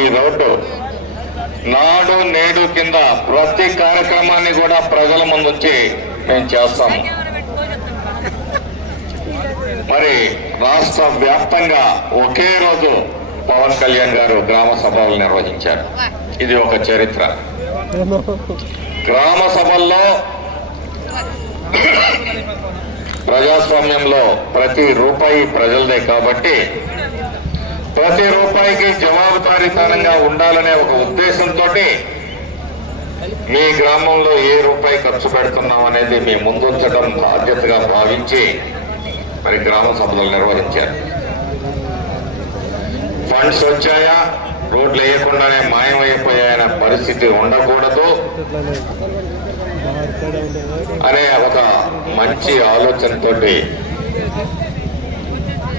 ఈ రోడ్డు. నాడు నేడు కింద ప్రతి కార్యక్రమాన్ని కూడా ప్రజల ముందుంచి మేము చేస్తాం మరి రాష్ట్ర వ్యాప్తంగా ఒకే రోజు పవన్ కళ్యాణ్ గారు గ్రామ సభలు నిర్వహించారు. ఇది ఒక చరిత్ర. గ్రామ సభల్లో ప్రజాస్వామ్యంలో ప్రతి రూపాయి ప్రజలదే కాబట్టి ప్రతి రూపాయికి జవాబుదారీతనంగా ఉండాలనే ఒక ఉద్దేశంతో మీ గ్రామంలో ఏ రూపాయి ఖర్చు పెడుతున్నాం అనేది మీ ముందుంచడం బాధ్యతగా భావించి మరి గ్రామ సభలు నిర్వహించారు. ఫండ్స్ వచ్చాయా? రోడ్లు వేయకుండానే మాయమైపోయాయనే పరిస్థితి ఉండకూడదు. అనే ఒక మంచి ఆలోచనతోటి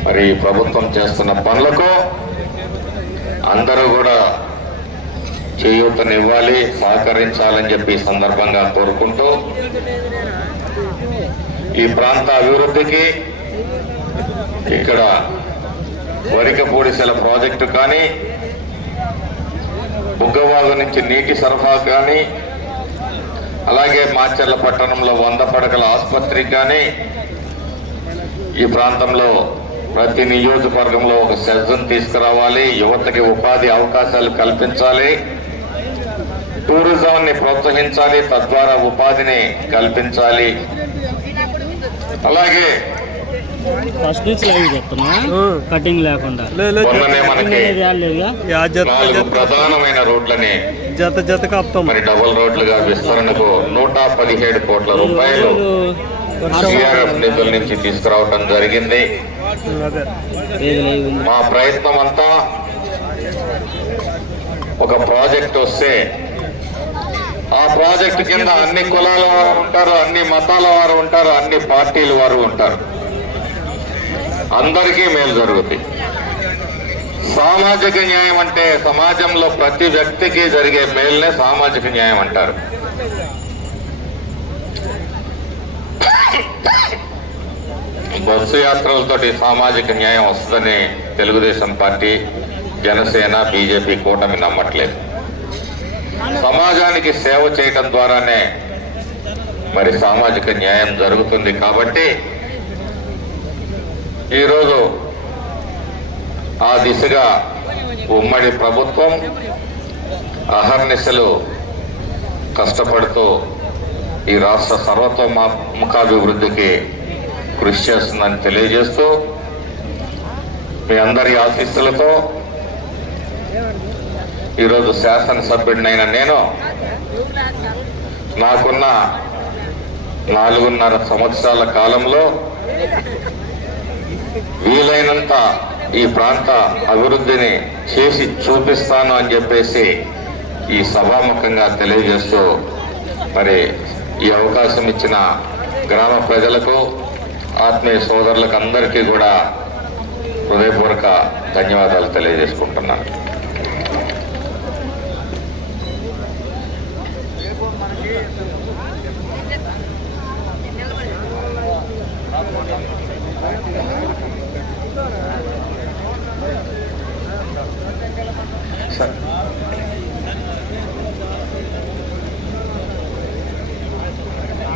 మరి ఈ ప్రభుత్వం చేస్తున్న పనులకు అందరూ కూడా చేయూతనివ్వాలి సహకరించాలని చెప్పి సందర్భంగా కోరుకుంటూ ఈ ప్రాంత అభివృద్ధికి ఇక్కడ వరికపూడిసెల ప్రాజెక్టు కానీ బుగ్గవాగు నుంచి నీటి సరఫరా కానీ అలాగే మాచర్ల పట్టణంలో వంద పడకల ఆసుపత్రి కానీ ఈ ప్రాంతంలో ప్రతి నియోజకవర్గంలో ఒక సెల్జన్ తీసుకురావాలి యువతకి ఉపాధి అవకాశాలు కల్పించాలి టూరిజాన్ని ప్రోత్సహించాలి తద్వారా ఉపాధిని కల్పించాలి. అలాగే ఫస్ట్ నుంచి లైవ్ చెప్తున్నా కటింగ్ లేకుండా. నాలుగు ప్రధానమైన రోడ్లని జత జత కాపుతాం. మరి డబుల్ రోడ్లుగా విస్తరణకు నూట పదిహేడు కోట్ల రూపాయలు నిధుల నుంచి తీసుకురావడం జరిగింది. మా ప్రయత్నం అంతా ఒక ప్రాజెక్ట్ వస్తే ఆ ప్రాజెక్ట్ కింద అన్ని కులాల వారు ఉంటారు అన్ని మతాల వారు ఉంటారు అన్ని పార్టీల వారు ఉంటారు. అందరికీ మేలు జరుగుతుంది సామాజిక న్యాయం అంటే సమాజంలో ప్రతి వ్యక్తికి జరిగే మేలునే సామాజిక న్యాయం అంటారు. బస్సు యాత్రలతోటి సామాజిక న్యాయం వస్తుందని తెలుగుదేశం పార్టీ జనసేన బీజేపీ కూటమి నమ్మట్లేదు. సమాజానికి సేవ చేయటం ద్వారానే మరి సామాజిక న్యాయం జరుగుతుంది కాబట్టి ఈరోజు ఆ దిశగా ఉమ్మడి ప్రభుత్వం అహర్నిశలు కష్టపడుతూ ఈ రాష్ట్ర సర్వతోముఖాభివృద్ధికి కృషి చేస్తుందని తెలియజేస్తూ మీ అందరి ఆశీస్సులతో ఈరోజు శాసనసభ్యుడినైన నేను నాకున్న నాలుగున్నర సంవత్సరాల కాలంలో వీలైనంత ఈ ప్రాంత అభివృద్ధిని చేసి చూపిస్తాను అని చెప్పేసి ఈ సభాముఖంగా తెలియజేస్తూ మరి ఈ అవకాశం ఇచ్చిన గ్రామ ప్రజలకు ఆత్మీయ సోదరులకు అందరికీ కూడా హృదయపూర్వక ధన్యవాదాలు తెలియజేసుకుంటున్నాను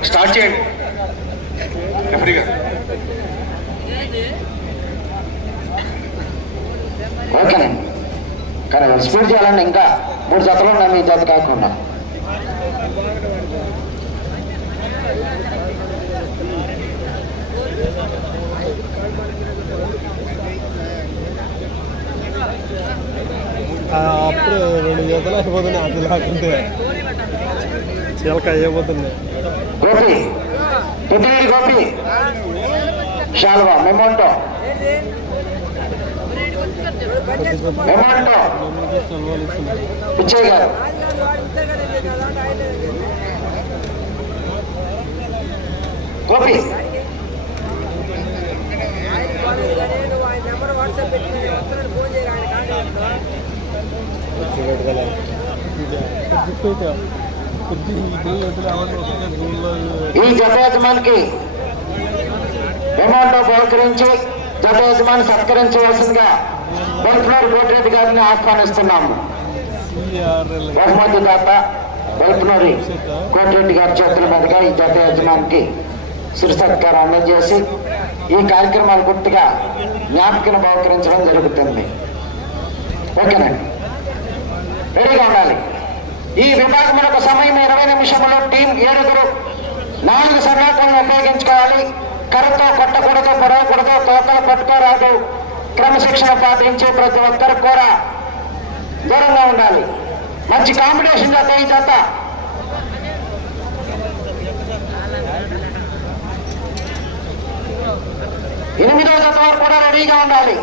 స్టార్ట్ చేయండి. రెఫరీ గారు. ఓకేనండి. కానీ స్పీడ్ చేయాలండి ఇంకా మూడు జతలు ఉన్నాయి మీ జత కాకుండా. అప్పుడు రెండు జతలు అయిపోతున్నాయి అటు లేకుంటే చీలక గోపి గోపి. షాల్వా మెమోంటో మెమోంటో పిచ్చయ్య గారు గోపి ఈ జత యజమానికి మెమోంటో బహుకరించి జత యజమాని సత్కరించవలసిందిగా బల్పునూరు కోటిరెడ్డి గారిని ఆహ్వానిస్తున్నాము. బహుమతి దాత బల్పునూరి కోటిరెడ్డి గారి చేతుల మీదుగా ఈ జత యజమానికి సిరి సత్కారం అందజేసి ఈ కార్యక్రమాలు గుర్తుగా జ్ఞాపకం బహుకరించడం జరుగుతుంది. ఓకేనండి. రెడీగా ఉండాలి. ఈ విభాగం యొక్క సమయం ఇరవై నిమిషంలో టీం ఏడుగురు. నాలుగు సమయాలను ఉపయోగించుకోవాలి. కర్రతో కొట్టకూడదు పొడవకూడదు తోకలు పట్టుకోరాదు క్రమశిక్షణ పాటించే ప్రతి ఒక్కరు కూడా దూరంగా ఉండాలి. మంచి కాంపిటీషన్ జత ఈ జత ఎనిమిదో జత వరకు కూడా రెడీగా ఉండాలి.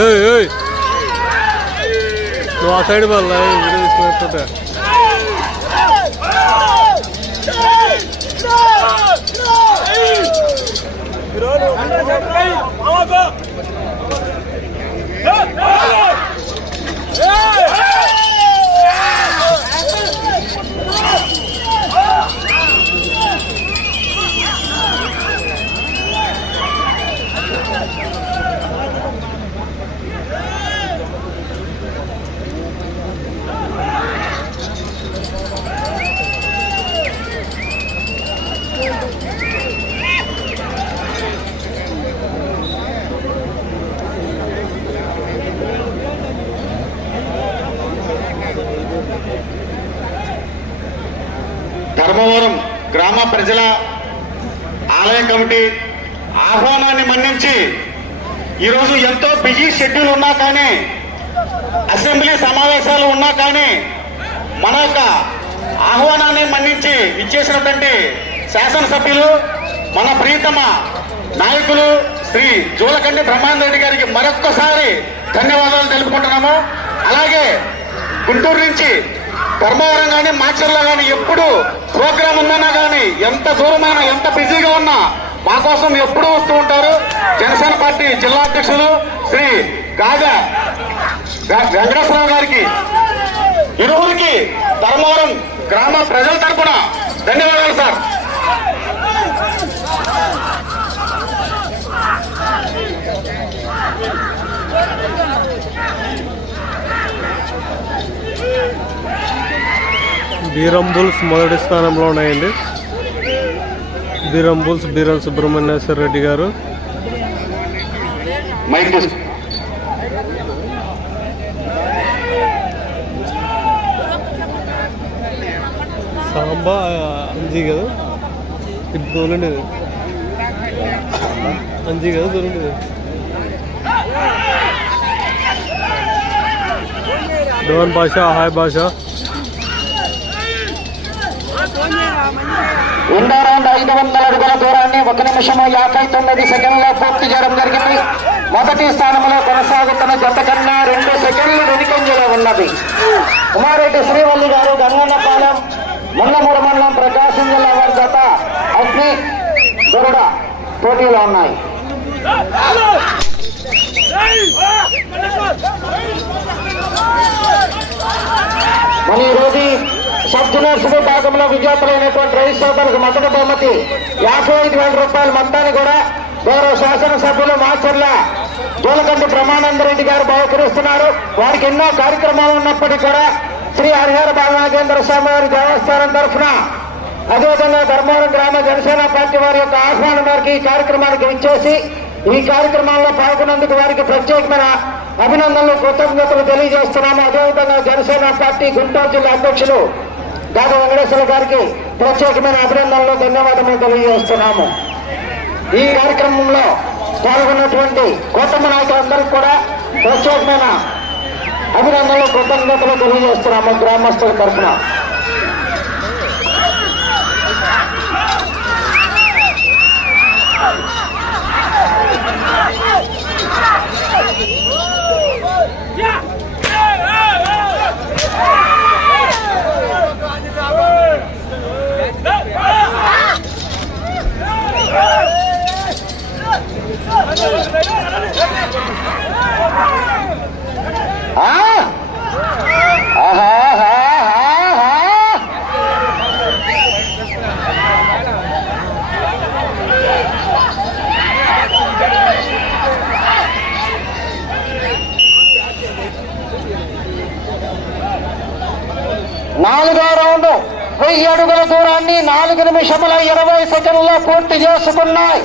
ఏయ్ ఏయ్ నువ్వు ఆ సైడ్ వల్ల వీడియో తీసుకున్నట్టుంటే ధర్మవరం గ్రామ ప్రజల ఆలయ కమిటీ ఆహ్వానాన్ని మన్నించి ఈరోజు ఎంతో బిజీ షెడ్యూల్ ఉన్నా కానీ అసెంబ్లీ సమావేశాలు ఉన్నా కానీ మన యొక్క ఆహ్వానాన్ని మన్నించి ఇచ్చేసినటువంటి శాసనసభ్యులు మన ప్రియతమ నాయకులు శ్రీ జూలకండి బ్రహ్మానంద రెడ్డి గారికి మరొక్కసారి ధన్యవాదాలు తెలుపుకుంటున్నాము. అలాగే గుంటూరు నుంచి ధర్మవరం కానీ మాచర్ల కానీ ఎప్పుడు ప్రోగ్రాం ఉందన్నా కానీ ఎంత దూరమైనా ఎంత బిజీగా ఉన్నా మా కోసం ఎప్పుడూ వస్తూ ఉంటారు. జనసేన పార్టీ జిల్లా అధ్యక్షులు శ్రీ గాజా వెంకటేశ్వరరావు గారికి ఇరువురికి ధర్మవరం గ్రామ ప్రజల తరపున ధన్యవాదాలు సార్. బీరం బుల్స్ మొదటి స్థానంలో ఉన్నాయండి. బీరం బుల్స్ బీరం సుబ్రహ్మణ్యేశ్వర రెడ్డి గారు. సాంబా అంజీ కదా? తోలండేది అంజీ కదా తోలండేది డోన్ భాష హాయ్ భాష రెండో రౌండ్ ఐదు వందల అడుగుల దూరాన్ని ఒక నిమిషం యాభై తొమ్మిది సెకండ్లో పూర్తి చేయడం జరిగింది. మొదటి స్థానంలో కొనసాగుతున్న జత కన్నా రెండు సెకండ్లు వెనుకంజలో ఉన్నది. కుమారెడ్డి శ్రీవల్లి గారు గంగన్నపాలెం మున్నమూరు మండలం ప్రకాశం జిల్లా వారి జత అగ్ని గరుడ పోటీలో ఉన్నాయి. మన ఈరోజు రోజు భాగంలో విజేతలైనటువంటి రైతు సోదరులకు మొదటి బహుమతి. యాభై ఐదు వేల రూపాయల మొత్తాన్ని కూడా గౌరవ శాసనసభ్యులు మాచర్ల జోలకంటి బ్రహ్మానందరెడ్డి గారు బహుకరిస్తున్నారు. వారికి ఎన్నో కార్యక్రమాలు ఉన్నప్పటికీ కూడా శ్రీ హరిహర బాలనాగేంద్ర స్వామి వారి దేవస్థానం తరఫున అదేవిధంగా ధర్మవరం గ్రామ జనసేన పార్టీ వారి యొక్క ఆహ్వానం మేరకు ఈ కార్యక్రమానికి ఇచ్చేసి ఈ కార్యక్రమంలో పాల్గొన్నందుకు వారికి ప్రత్యేకమైన అభినందనలు కృతజ్ఞతలు తెలియజేస్తున్నాము. అదేవిధంగా జనసేన పార్టీ గుంటూరు జిల్లా అధ్యక్షులు దాదా వెంకటేశ్వర గారికి ప్రత్యేకమైన అభినందనలు ధన్యవాదములు తెలియజేస్తున్నాము. ఈ కార్యక్రమంలో పాల్గొన్నటువంటి కూటమి నాయకులందరికీ కూడా ప్రత్యేకమైన అభినందనలు కృతజ్ఞతలు తెలియజేస్తున్నాము గ్రామస్తుల తరఫున. ఆహా నిమిషముల ఇరవై సెకండ్లో పూర్తి చేసుకున్నాయి.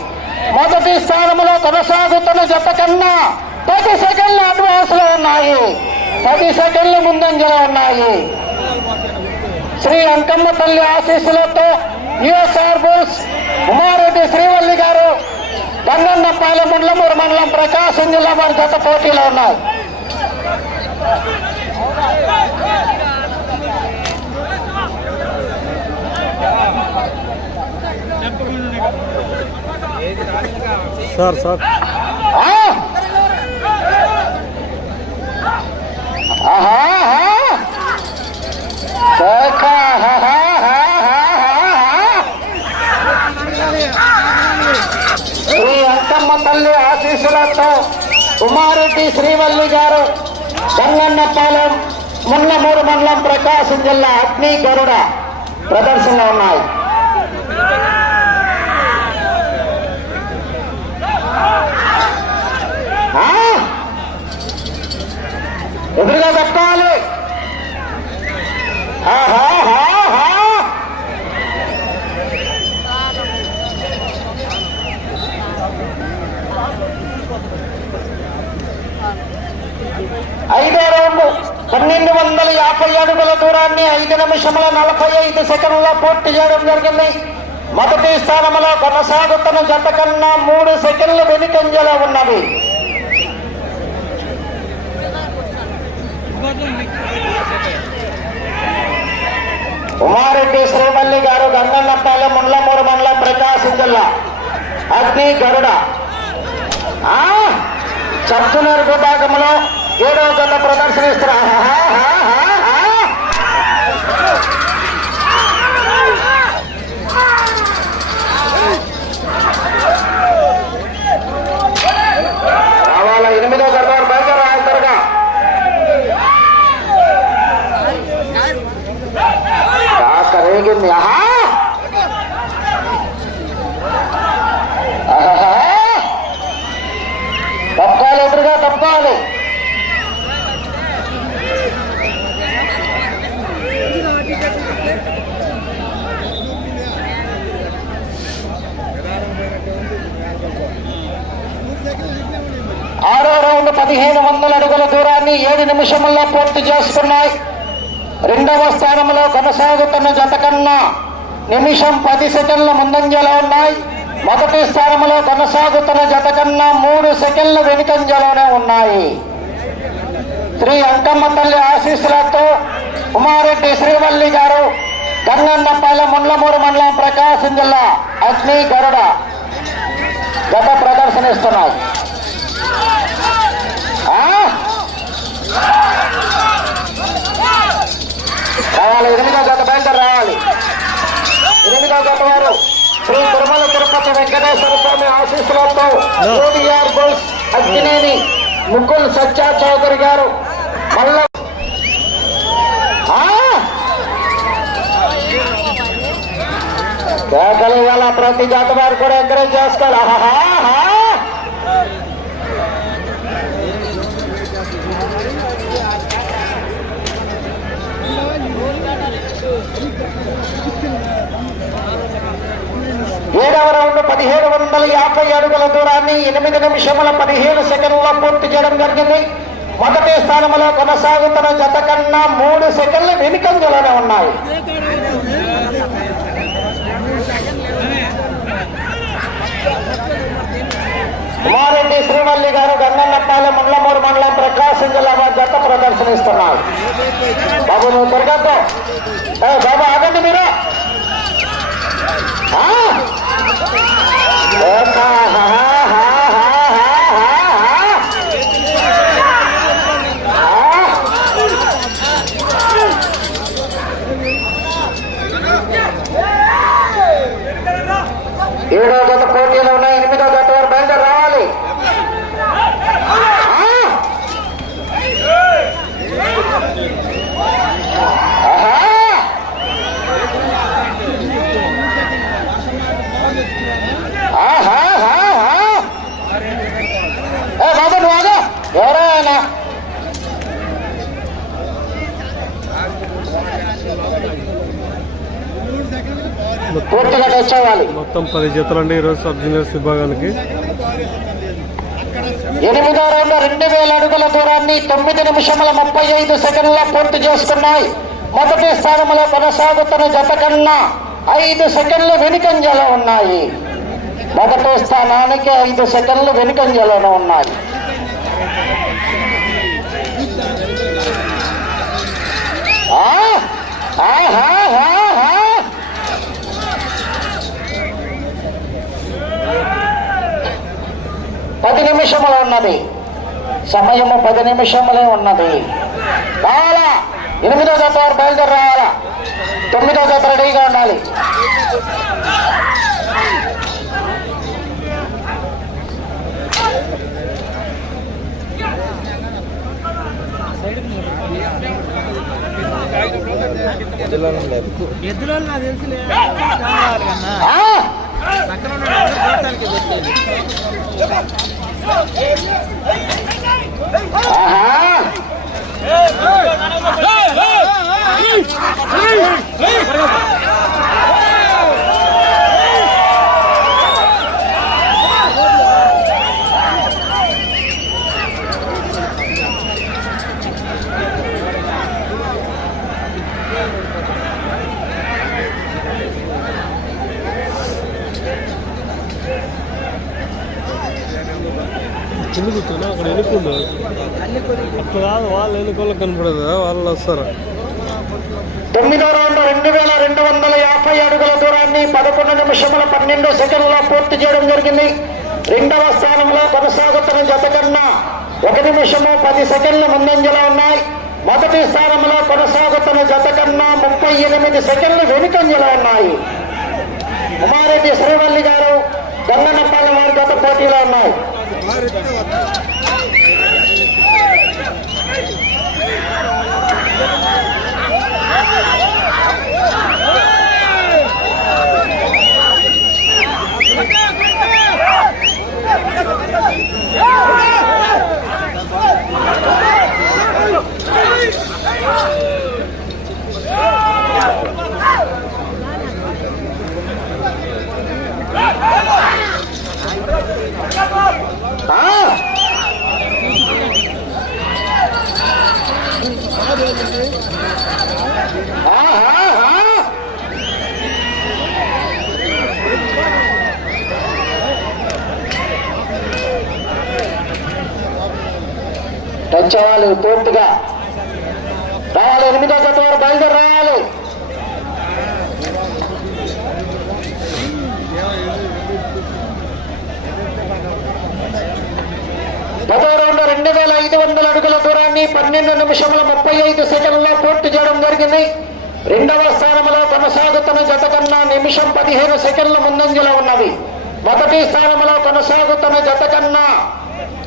మొదటి స్థానంలో కొనసాగుతున్న జత కన్నా పది సెకండ్ల అడ్వాన్స్లో ఉన్నాయి. పది సెకండ్ల ముందంజలో ఉన్నాయి. శ్రీ అంకమ్మ తల్లి ఆశీస్సులతో యుఎస్ఆర్ బోస్ ఉమారెడ్డి శ్రీవల్లి గారు గంగన్నపాలెం మండలం మండలం ప్రకాశం జిల్లా వారి జత పోటీలో ఉన్నాయి. Sir sir. శ్రీ అంకమ్మ తల్లి ఆశీస్సులతో ఉమారెడ్డి శ్రీవల్లి గారు గంగన్నపాలెం మున్నమూరు మండలం ప్రకాశం జిల్లా అగ్ని గరుడ ప్రదర్శనలో ఉన్నాయి ఆ? ఎదురుగా పెట్టాలి ఐదో రౌండ్ పన్నెండు వందల యాభై అడుగుల దూరాన్ని ఐదు నిమిషముల నలభై ఐదు సెకండ్ల పూర్తి చేయడం జరిగింది. మొదటి స్థానంలో కొనసాగుతున్న జత కన్నా మూడు సెకండ్లు వెనుకంజలో ఉన్నవి. ఉమారెడ్డి శ్రీమల్లి గారు గంగన్నపాలె ముండ్లమూరు మండలం ప్రకాశం జిల్లా. అగ్ని గరుడ. ఆ, విభాగంలో ఏడవ గంట ప్రదర్శనిస్తున్నారు ఆహా, ఆహా, ఆహా. రావాల ఎనిమిదో గర్భాలు బయట రాయంతరుగా కాక ఆహా! తప్పాలి ఎదురుగా తప్పాలి ఆరో రౌండ్ పదిహేను వందల అడుగుల దూరాన్ని ఏడు నిమిషముల్లో పూర్తి చేస్తున్నాయి రెండవ స్థానంలో కొనసాగుతున్న జత కన్నా నిమిషం పది సెకండ్ల ముందంజలో ఉన్నాయి. మొదటి స్థానంలో కొనసాగుతున్న జత కన్నా మూడు సెకండ్ల వెనుకంజలోనే ఉన్నాయి. శ్రీ అంకమ్మ తల్లి ఆశీస్సులతో ఉమారెడ్డి శ్రీవల్లి గారు గంగన్నపాలెం ముండ్లమూరు మండలం ప్రకాశం జిల్లా అగ్ని గరుడ గత ప్రదర్శనిస్తున్నారు ఆ? రావాలి ఎనిమిదో గత బయలుదేరి రావాలి. ఎనిమిదో గత వారు శ్రీ తిరుమల తిరుపతి వెంకటేశ్వర స్వామి ఆశీస్సులతో ఓడిఆర్ గోల్స్ అక్కినేని ముగ్గుల్ సత్యా చౌదరి గారు? కేకలు ఇవాళ ప్రతి జాత వారు కూడా ఎంకరేజ్ చేస్తారు. ఆహాహా, ఆహా. ఏడవ రౌండ్ పదిహేడు వందల యాభై అడుగుల దూరాన్ని ఎనిమిది నిమిషముల పదిహేను సెకండ్ల పూర్తి చేయడం జరిగింది. మొదటి స్థానంలో కొనసాగుతున్న జత కన్నా మూడు సెకండ్లు వెనుకంజలోనే ఉన్నాయి. కుమారెడ్డి శ్రీవల్లి గారు గంగన్నపాలెం మండలమూరు మండలం ప్రకాశం జిల్లా జత ప్రదర్శనిస్తున్నారు. బాబు నువ్వు తిరగద్దు బాబు ఆగండి మీరు. ฮะเดินมาฮะ మొత్తం పది జతలు అండి ఈరోజు సబ్ జూనియర్స్ విభాగానికి ఎనిమిదో రౌండ్ రెండు వేల అడుగుల దూరాన్ని తొమ్మిది నిమిషముల ముప్పై ఐదు సెకండ్ల పూర్తి చేసుకున్నాయి మొదటి స్థానంలో కొనసాగుతున్న జత కన్నా ఐదు సెకండ్లు వెనుకంజలో ఉన్నాయి మొదటి స్థానానికి ఐదు సెకండ్లు వెనుకంజలోనే ఉన్నాయి! ఆహా! ఆహా! పది నిమిషములు ఉన్నది. సమయము పది నిమిషములే ఉన్నది. రావాలా? ఎనిమిదో జత వారు బయలుదేరి రావాలా? తొమ్మిదో జత రెడీగా ఉండాలి. ఎద్దులో నాకు తెలుసులే! పక్కన ఉన్న వాళ్ళు చూడటానికి పెట్టేది ఆహా! కింద కూర్చొని అక్కడ ఎన్నుకుండు అట్లా కాదు వాళ్ళు ఎన్నుకోళ్ళకి కనపడదు వాళ్ళు వస్తారు. తొమ్మిదో రౌండ్ రెండు వేల రెండు వందల యాభై అడుగుల దూరాన్ని పదకొండు నిమిషముల పన్నెండు సెకండ్ల పూర్తి చేయడం జరిగింది. రెండవ స్థానంలో కొనసాగుతున్న జత కన్నా ఒక నిమిషము పది సెకండ్ల ముందంజలో ఉన్నాయి. మొదటి స్థానంలో కొనసాగుతున్న జత కన్నా ముప్పై ఎనిమిది సెకండ్లు వెనుకంజలో ఉన్నాయి. కుమారెడ్డి శ్రీవల్లి గారు గంగనపాలెం వారి గత పోటీలో ఉన్నాయి ఆ! ఆహా! రావాలి అవ్వాలి పూర్తిగా. రావాలి ఎనిమిదో జత వారు బయలుదేరి రావాలి. పదో రౌండ్ రెండు వేల ఐదు వందల అడుగుల దూరాన్ని పన్నెండు నిమిషముల ముప్పై ఐదు సెకండ్లో పూర్తి చేయడం జరిగింది. రెండవ స్థానంలో కొనసాగుతున్న జత కన్నా నిమిషం పదిహేను సెకండ్ల ముందంజలో ఉన్నది. మొదటి స్థానంలో కొనసాగుతున్న జత కన్నా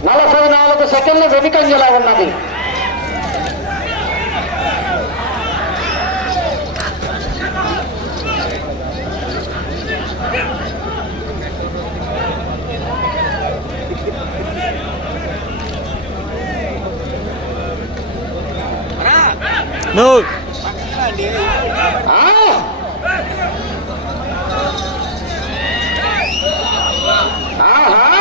నలభై నాలుగు సెకండ్లు వెనుకంజలో ఉన్నది. నో ఆ! ఆహా!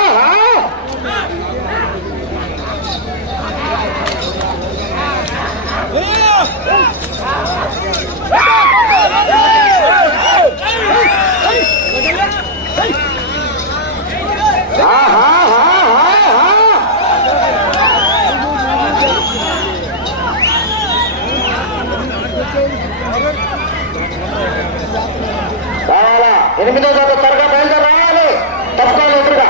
ఆహా! రావాలా ఎనిమిదో జత త్వరగా బయలుదేరి రావాలి తప్పుకోవాలి ఎదురుగా.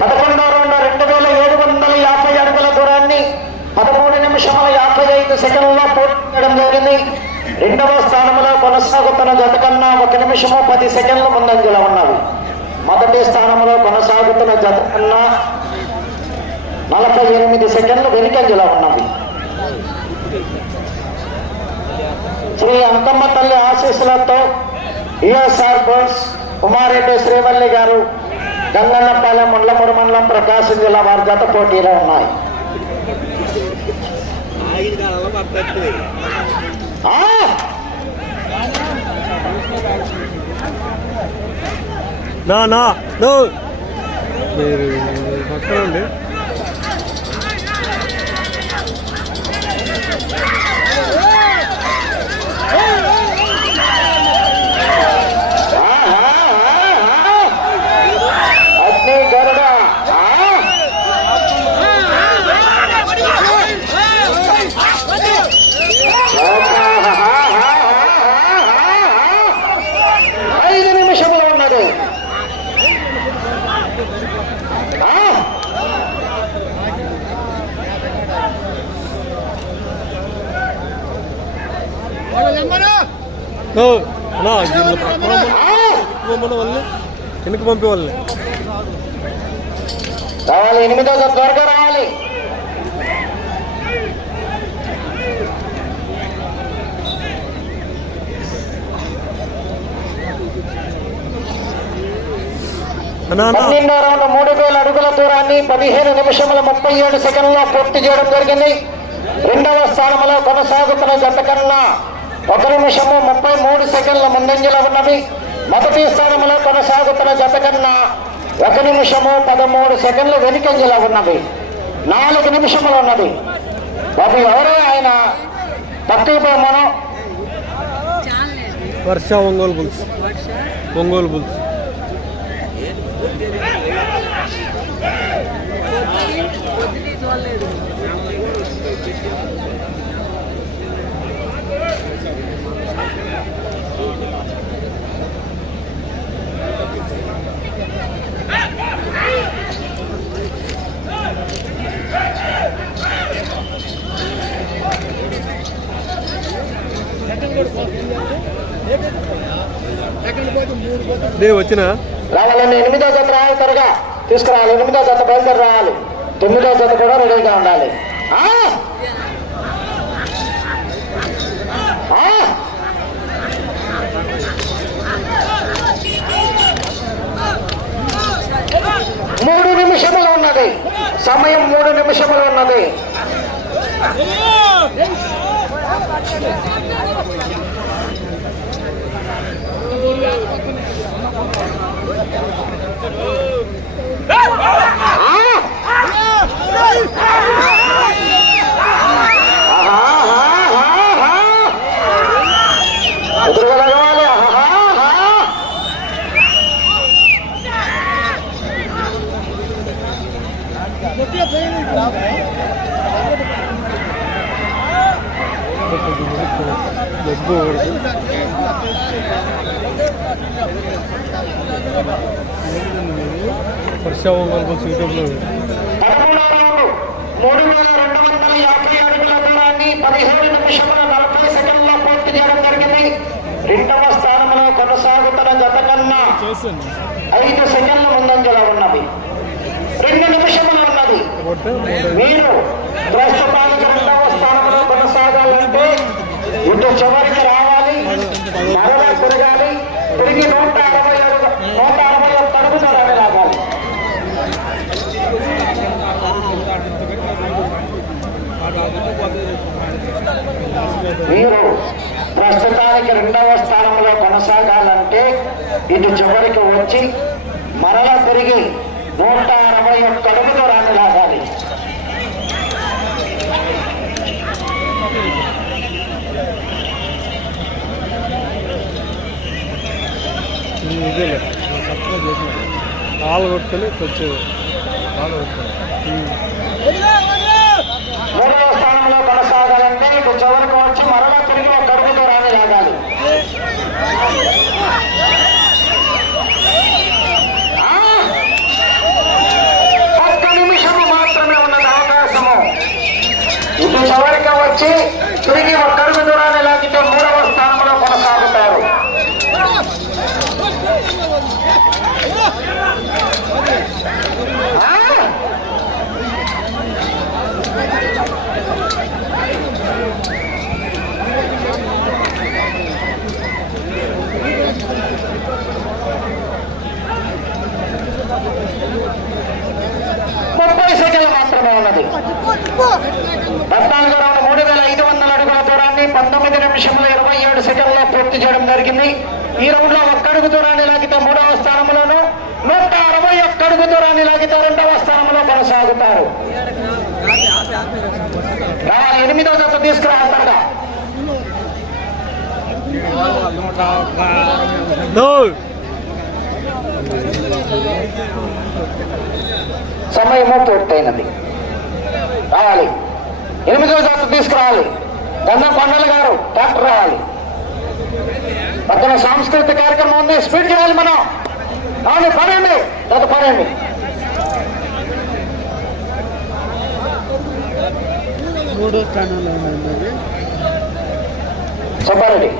పదకొండో రౌండ్ రెండు వేల ఏడు వందల యాభై అడుగుల దూరాన్ని పదమూడు నిమిషముల యాభై ఐదు సెకండ్లలో పూర్తి చేయడం జరిగింది. రెండవ స్థానంలో కొనసాగుతున్న జత కన్నా ఒక నిమిషము పది సెకండ్ల ముందంజలో ఉన్నవి. మొదటి స్థానంలో కొనసాగుతున్న జత కన్నా నలభై ఎనిమిది సెకండ్లు వెనుకంజలో ఉన్నాం. శ్రీ అంకమ్మ తల్లి ఆశీస్సులతో ఈఎస్ఆర్ బోస్ కుమారెడ్డి శ్రీవల్లి గారు గంగన్నపాలెం ముండ్లమూరు మండలం ప్రకాశం జిల్లా వారి జత పోటీలో ఉన్నాయి! నా నా నో. మీరు పక్కన ఉండి ఆహా, ఆహా. అగ్ని గరుడ ఆ! ఐదు నిమిషములు ఉన్నది ఆ! నో నా దీనిలో పక్కన ఆ! పంపడం వల్లే వెనక్కి పంపే వాళ్ళే రావాలి ఎనిమిదో త్వరగా రావాలి పన్నెండో రౌండ్ మూడు వేల అడుగుల దూరాన్ని పదిహేను నిమిషముల ముప్పై ఏడు సెకండ్లో పూర్తి చేయడం జరిగింది రెండవ స్థానంలో కొనసాగుతున్న జత కన్నా ఒక నిమిషము ముప్పై మూడు సెకండ్ల ముందంజలో ఉన్నవి మొదటి స్థానంలో కొనసాగుతున్న జత కన్నా ఒక నిమిషము పదమూడు సెకండ్లు వెనుకంజలో ఉన్నవి నాలుగు నిమిషములు ఉన్నది. బాబు ఎవరో? ఆయన తక్కువ మనం. వర్ష ఒంగోలు బుల్స్. ఒంగోలు బుల్స్. అదే వచ్చిన రావాలని ఎనిమిదో జత రావాలి త్వరగా. తీసుకురావాలి ఎనిమిదో జత బయలుదేరి రావాలి. తొమ్మిదో జత కూడా రెడీగా ఉండాలి. మూడు నిమిషములు ఉన్నది. సమయం మూడు నిమిషములు ఉన్నది ఎదురుగా రావాలి ఆహాహా. డబ్బు ఒకటి వర్ష ఒంగోలు బుల్స్ యూట్యూబ్లో పదమూడవ రౌండ్ మూడు వేల రెండు వందల యాభై అడుగుల దూరాన్ని పదిహేడు నిమిషముల నలభై సెకండ్లో పూర్తి చేయడం జరిగింది రెండవ స్థానంలో కొనసాగుతున్న జత కన్నా ఐదు సెకండ్ల ముందంజలో ఉన్నది రెండు నిమిషములు ఉన్నది మీరు ప్రస్తుతానికి రెండవ స్థానంలో కొనసాగాలంటే ఇటు చివరికి రావాలి మరలా తిరగాలి తిరిగి నూట అరవై అడుగు నూట అరవై ఒక్క అడుగులు రావాలి మీరు ప్రస్తుతానికి రెండవ స్థానంలో కొనసాగాలంటే ఇటు చివరికి వచ్చి మరలా తిరిగి నూట అరవై ఒక్క అడుగులు రాని లాగాలి కాలు కొట్టుకొని కాలు కొట్టుకొని మూడవ స్థానంలో కొనసాగాలంటే ఇటు చివరికి వచ్చి మరలా తిరిగి ఒక అడుగు దూరాన్ని లాగాలి ఆ! ఒక్క నిమిషము మాత్రమే ఉన్నది అవకాశము ఇటు చివరికి వచ్చి తిరిగి ఒక అడుగు దూరాన్ని లాగితే మూడవ స్థానంలో కొనసాగుతారు ఆ! సెకండ్లో పూర్తి చేయడం జరిగింది. ఈ రౌండ్లో ఒక్క అడుగు దూరాన్ని లాగితే మూడవ స్థానంలోను నూట అరవై ఒక్క అడుగు దూరాన్ని లాగితే రెండవ స్థానంలో కొనసాగుతారు. రావాలి. ఎనిమిదవ జత తీసుకురాగలరా సమయము పూర్తయినది. రావాలి. ఎనిమిదవ జత తీసుకురావాలి. గంధం కొండల గారు డాక్టర్ రావాలి. పక్కన సాంస్కృతిక కార్యక్రమం ఉంది స్పీడ్ చేయాలి మనం. అవును పడండి గత పడండి. మూడో స్థానంలో చెప్పాలండి.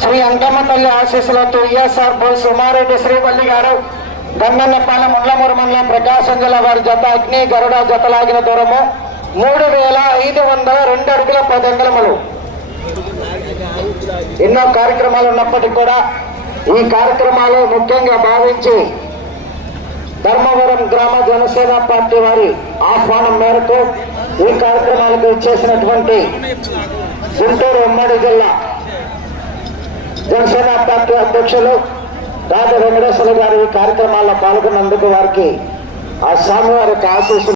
శ్రీ అంకమ్మతల్లి ఆశీస్సులతో ఈఎస్ఆర్ బోస్ ఉమారెడ్డి శ్రీపల్లి గారు గన్నన్నపాలెం ముళ్ళమూరు మండలం ప్రకాశం జిల్లా వారి జత అగ్ని గరుడ జతలాగిన దూరము మూడు వేల ఐదు వందల రెండు అడుగుల పది అంగలములు ఎన్నో కార్యక్రమాలు ఉన్నప్పటికీ కూడా ఈ కార్యక్రమాలు ముఖ్యంగా భావించి ధర్మవరం గ్రామ జనసేన పార్టీ వారి ఆహ్వానం మేరకు ఈ కార్యక్రమాలకు ఇచ్చేసినటువంటి గుంటూరు ఉమ్మడి జిల్లా జనసేన పార్టీ అధ్యక్షులు రాజ వెంకటేశ్వర గారు ఈ కార్యక్రమాల్లో పాల్గొన్నందుకు వారికి ఆ స్వామివారి యొక్క ఆశీస్సులు